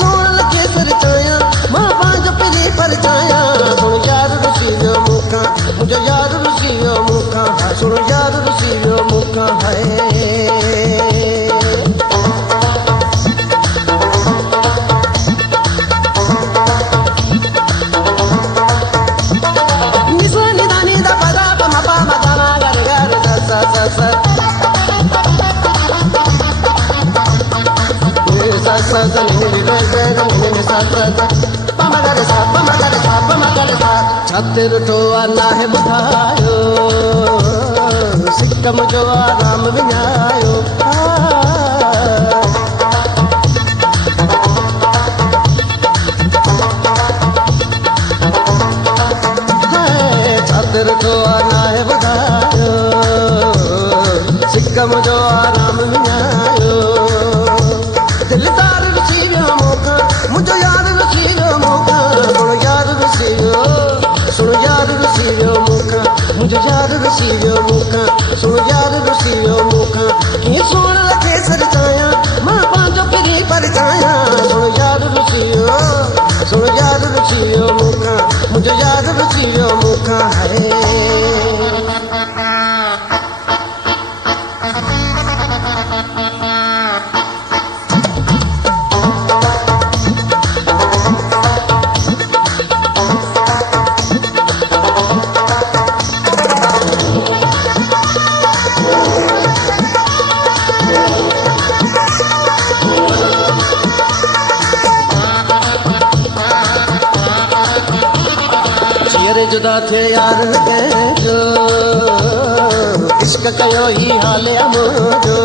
सोण लगे सरचाया मां पांच पिरी पर जाया सुन यार रसीलो मुखा मुझे यार रसीलो मुखा सुन यार रसीलो मुखा है छातिर तो आना है बुधायो सिक्कम जो आराम विञायो छातिर तो आना है बुधायो सिक्कम जो आराम विञायो दिलदार रसीलो मौका मुझे यार रसीलो मौका सुनो यार रसीलो सुनो यार रसीलो मौका मुझे यार रसीलो मौका सुनो यार रसीलो मौका कि सोण लगे सरचाया मां पांचो पिरी पर जाया सुनो यार रसीलो मौका मुझे यार रसीलो मौका है जुदा थे यार के जो इश्क कयो ही हाल अमोजो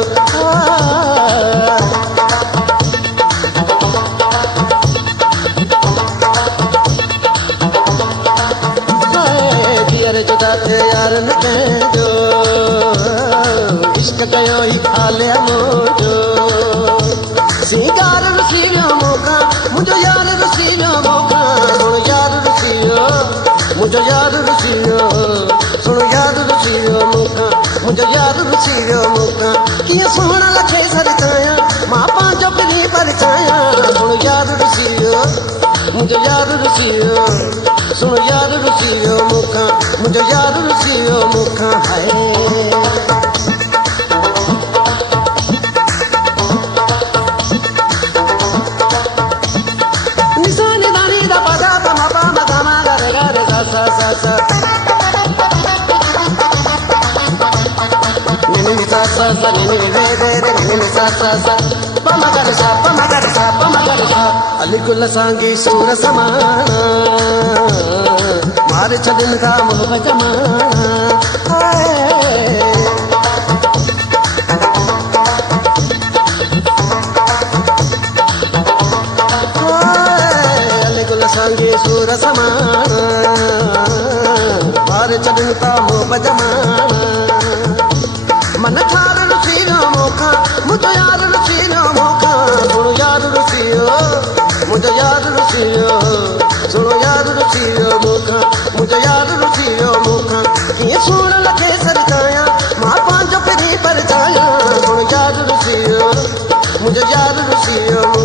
दियर जुदा थे यार के जो इश्क कयो ही हाल अमोजो सिंगार रसीलो मौका मुझे यार रसीलो मौका सुन यार रसीलो मुझे यार रसीलो सुनो यार रसीलो मौका मुझे यार रसीलो मौका किया सोहना लगे सरचाया मां पांचो पिरी पर जाया सुनो यार रसीलो मुझे यार रसीलो सुनो यार रसीलो मौका मुझे यार रसीलो मौका है अलिकुल सांगी सूर समाना मारे छदिन का मोह जमाना अलिकुल सांगी सूर समाना मारे छदिन का मोह जमाना मन थार रसीलो मौका मुझे यार रसीलो मौका सुनो यार रसीलो मुझे यार रसीलो सुनो यार रसीलो मौका मुझे यार रसीलो मौका ये सोण लगे सरचाया मां पांचो पिरी पर जाया सुनो यार रसीलो मुझे यार रसीलो